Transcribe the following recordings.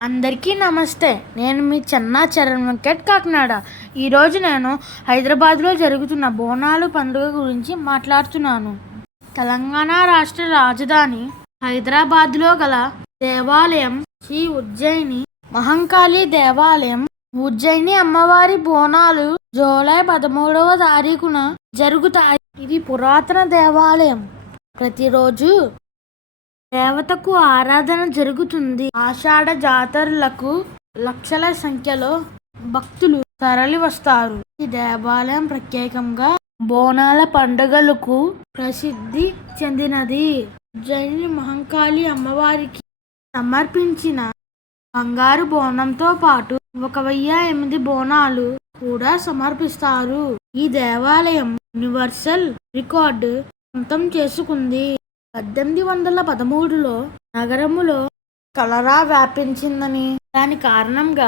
అందరికీ నమస్తే. నేను మీ చెన్నా చరణ్ వెంకట్ కాకినాడ. ఈరోజు నేను హైదరాబాద్లో జరుగుతున్న బోనాలు పండుగ గురించి మాట్లాడుతున్నాను. తెలంగాణ రాష్ట్ర రాజధాని హైదరాబాద్లో గల దేవాలయం శ్రీ ఉజ్జయిని మహంకాళి దేవాలయం. ఉజ్జయిని అమ్మవారి బోనాలు జూలై 13వ తారీఖున జరుగుతాయి. ఇది పురాతన దేవాలయం. ప్రతిరోజు దేవతకు ఆరాధన జరుగుతుంది. ఆషాఢ జాతరలకు లక్షల సంఖ్యలో భక్తులు తరలి వస్తారు. ఈ దేవాలయం ప్రత్యేకంగా బోనాల పండుగలకు ప్రసిద్ధి చెందినది. ఉజ్జయిని మహంకాళి అమ్మవారికి సమర్పించిన బంగారు బోనంతో పాటు 1008 బోనాలు కూడా సమర్పిస్తారు. ఈ దేవాలయం యూనివర్సల్ రికార్డు సొంతం చేసుకుంది. 1813లో నగరములో కలరా వ్యాపించిందని, దాని కారణంగా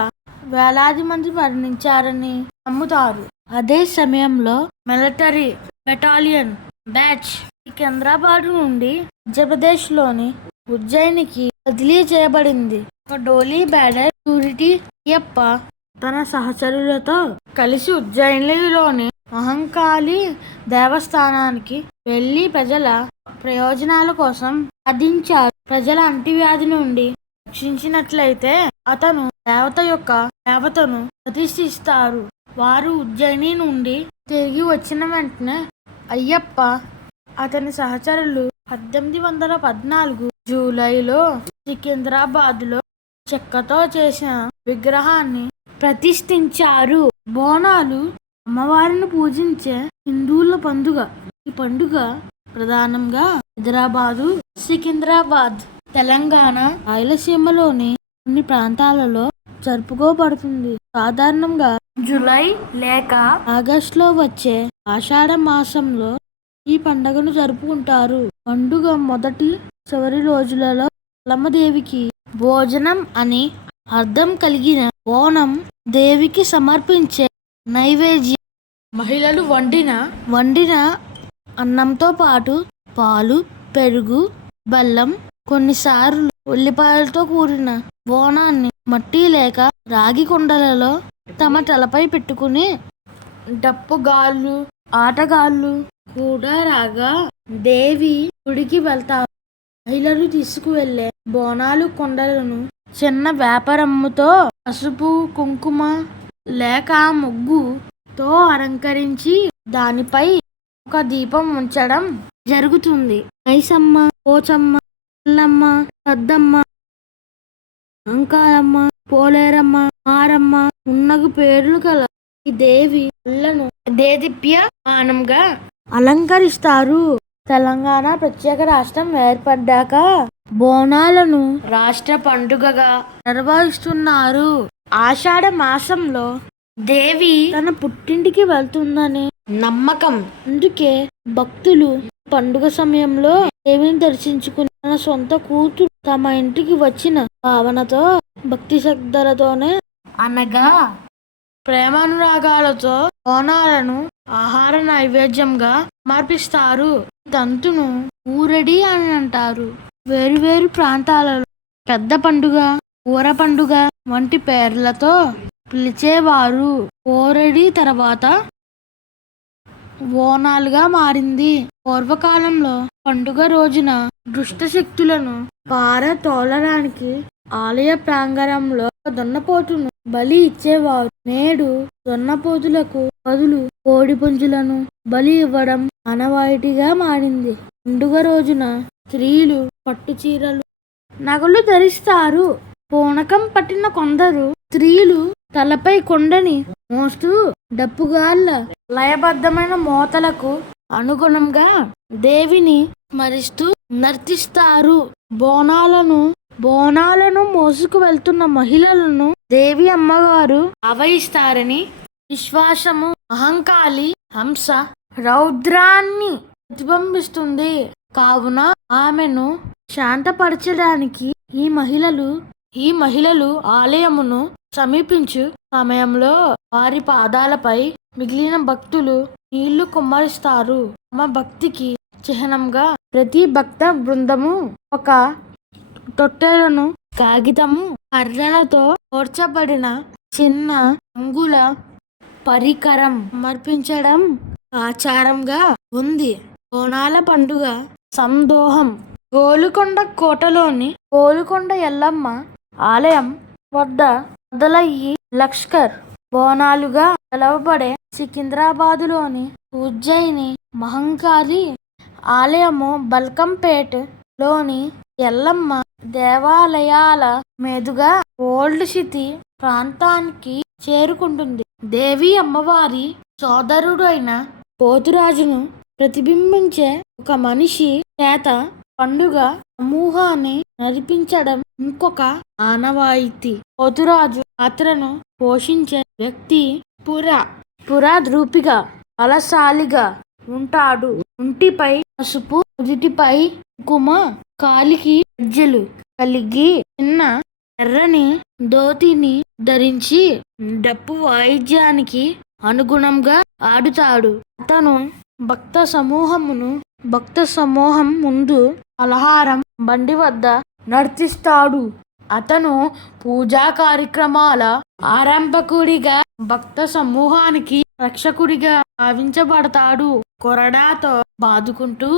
వేలాది మంది మరణించారని నమ్ముతారు. అదే సమయంలో మిలిటరీ బెటాలియన్ బ్యాచ్ సికింద్రాబాద్ నుండి మధ్యప్రదేశ్లోని ఉజ్జయినికి బదిలీ చేయబడింది. ఒక డోలీ బ్యాడర్ సెక్యూరిటీ అయ్యప్ప తన సహచరులతో కలిసి ఉజ్జయినిలోని మహంకాళి దేవస్థానానికి వెళ్లి ప్రజల ప్రయోజనాల కోసం ప్రార్థించారు. ప్రజల అంటువ్యాధి నుండి రక్షించినట్లయితే అతను దేవతను ప్రతిష్ఠిస్తారు. వారు ఉజ్జయిని నుండి తిరిగి వచ్చిన వెంటనే అయ్యప్ప అతని సహచరులు 1814 జూలైలో సికింద్రాబాద్లో చెక్కతో చేసిన విగ్రహాన్ని ప్రతిష్ఠించారు. బోనాలు అమ్మవారిని పూజించే హిందువుల పండుగ. ఈ పండుగ ప్రధానంగా హైదరాబాదు, సికింద్రాబాద్, తెలంగాణ, రాయలసీమలోని కొన్ని ప్రాంతాలలో జరుపుకోబడుతుంది. సాధారణంగా జూలై లేక ఆగస్టులో వచ్చే ఆషాఢ మాసంలో ఈ పండుగను జరుపుకుంటారు. పండుగ మొదటి చివరి రోజులలో లమ్మదేవికి భోజనం అని అర్థం కలిగిన బోనం దేవికి సమర్పించే నైవేద్యం. మహిళలు వండిన అన్నంతో పాటు పాలు, పెరుగు, బెల్లం, కొన్నిసార్లు ఉల్లిపాయలతో కూడిన బోనాన్ని మట్టి లేక రాగి కుండలలో తమ తలపై పెట్టుకుని డప్పుగాళ్ళు, ఆటగాళ్ళు కూడా రాగా దేవి గుడికి వెళ్తారు. మహిళలు తీసుకువెళ్లే బోనాలు కుండలను చిన్న వేపరమ్ముతో పసుపు, కుంకుమ లేక ముగ్గుతో అలంకరించి దానిపై ఒక దీపం ఉంచడం జరుగుతుంది. మైసమ్మ, పోచమ్మ, ఎల్లమ్మ, సద్దమ్మ, అంకాలమ్మ, పోలేరమ్మ, మారమ్మ ఉన్నగు పేర్లు కల ఈ దేవి ఇళ్లను దేదీప్యమానంగా అలంకరిస్తారు. తెలంగాణ ప్రత్యేక రాష్ట్రం ఏర్పడ్డాక బోనాలను రాష్ట్ర పండుగగా నిర్వహిస్తున్నారు. ఆషాఢ మాసంలో దేవి తన పుట్టింటికి వెళ్తుందని నమ్మకం. అందుకే భక్తులు పండుగ సమయంలో దేవిని దర్శించుకుని తన సొంత కూతురు తమ ఇంటికి వచ్చిన భావనతో, భక్తి శ్రద్ధలతోనే అనగా ప్రేమానురాగాలతో బోనాలను ఆహార నైవేద్యంగా సమర్పిస్తారు. తంతును ఊరడి అని అంటారు. వేరువేరు ప్రాంతాలలో పెద్ద పండుగ, ఊర పండుగ వంటి పేర్లతో పిలిచేవారు. ఊరడి తర్వాత బోనాలుగా మారింది. పూర్వకాలంలో పండుగ రోజున దుష్ట శక్తులను పారతోలడానికి ఆలయ ప్రాంగణంలో దున్నపోతును బలి ఇచ్చేవారు. నేడు దున్నపోతులకు బదులు కోడి పుంజులను బలి ఇవ్వడం ఆనవాయితీగా మారింది. పండుగ రోజున స్త్రీలు పట్టు చీరలు, నగలు ధరిస్తారు. పూనకం పట్టిన కొందరు స్త్రీలు తలపై కొండని మోస్తూ డప్పుగాళ్ళ లయబద్ధమైన మోతలకు అనుగుణంగా దేవిని స్మరిస్తూ నర్తిస్తారు. బోనాలను మోసుకు వెళ్తున్న మహిళలను దేవి అమ్మగారు ఆవహిస్తారని విశ్వాసము. మహంకాళి హంస రౌద్రాన్ని ప్రతిబింబిస్తుంది కావున ఆమెను శాంతపరచడానికి ఈ మహిళలు ఆలయమును సమీపించు సమయంలో వారి పాదాలపై మిగిలిన భక్తులు నీళ్లు కుమ్మరిస్తారు. తమ భక్తికి చిహ్నంగా ప్రతి భక్త బృందము ఒక తొట్టెలను కాగితము కర్రలతో ఓర్చబడిన చిన్న అంగుల పరికరం సమర్పించడం ఆచారంగా ఉంది. బోనాల పండుగ సందోహం. గోలుకొండ కోటలోని గోలుకొండ ఎల్లమ్మ ఆలయం వద్ద మొదలయ్యి లష్కర్ బోనాలుగా పిలువబడే సికింద్రాబాదులోని ఉజ్జయిని మహంకాళి ఆలయము బల్కంపేట్ లోని ఎల్లమ్మ దేవాలయాల మీదుగా ఓల్డ్ సిటీ ప్రాంతానికి చేరుకుంటుంది. దేవి అమ్మవారి సోదరుడైన పోతురాజును ప్రతిబింబించే ఒక మనిషి చేత పండుగ సమూహాన్ని నడిపించడం ఇంకొక ఆనవాయితీ. పోతురాజు పాత్రను పోషించే వ్యక్తి పురద్రూపిగా బలశాలిగా ఉంటాడు. ఒంటిపై పసుపు, నుదిటిపై కుంకుమ, కాలికి గజ్జెలు కలిగి చిన్న ఎర్రని ధోతిని ధరించి డప్పు వాయిద్యానికి అనుగుణంగా ఆడుతాడు. అతను భక్త సమూహం ముందు పలహారం బండి వద్ద నర్తిస్తాడు. అతను పూజా కార్యక్రమాల ఆరంభకుడిగా, భక్త సమూహానికి రక్షకుడిగా భావించబడతాడు. కొరడాతో బాదుకుంటూ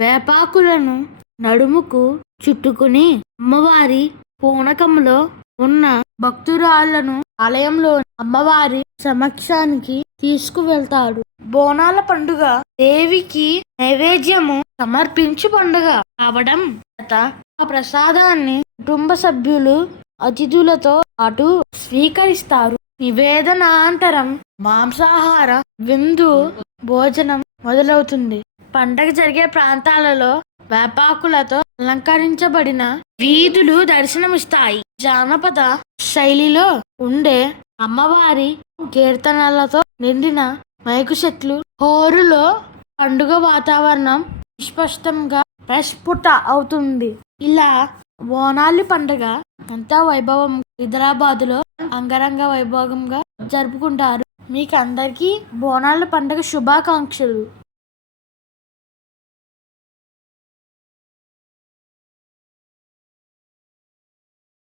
వేపాకులను నడుముకు చుట్టుకుని అమ్మవారి పూనకంలో ఉన్న భక్తురాళ్లను ఆలయంలో అమ్మవారి సమక్షానికి తీసుకువెళ్తాడు. బోనాల పండుగ దేవికి నైవేద్యము సమర్పించు పండుగ కావడం చేత ఆ ప్రసాదాన్ని కుటుంబ సభ్యులు అతిథులతో పాటు స్వీకరిస్తారు. నివేదనాంతరం మాంసాహార విందు భోజనం మొదలవుతుంది. పండగ జరిగే ప్రాంతాలలో వేపాకులతో అలంకరించబడిన వీధులు దర్శనమిస్తాయి. జానపద శైలిలో ఉండే అమ్మవారి కీర్తనలతో నిండిన మైకు సెట్లు హోరులో పండుగ వాతావరణం స్పష్టంగా ప్రస్ఫుట అవుతుంది. ఇలా బోనాలి పండుగ ఎంతో వైభవం హైదరాబాదులో అంగరంగ వైభవంగా జరుపుకుంటారు. మీకు అందరికీ బోనాల పండుగ శుభాకాంక్షలు.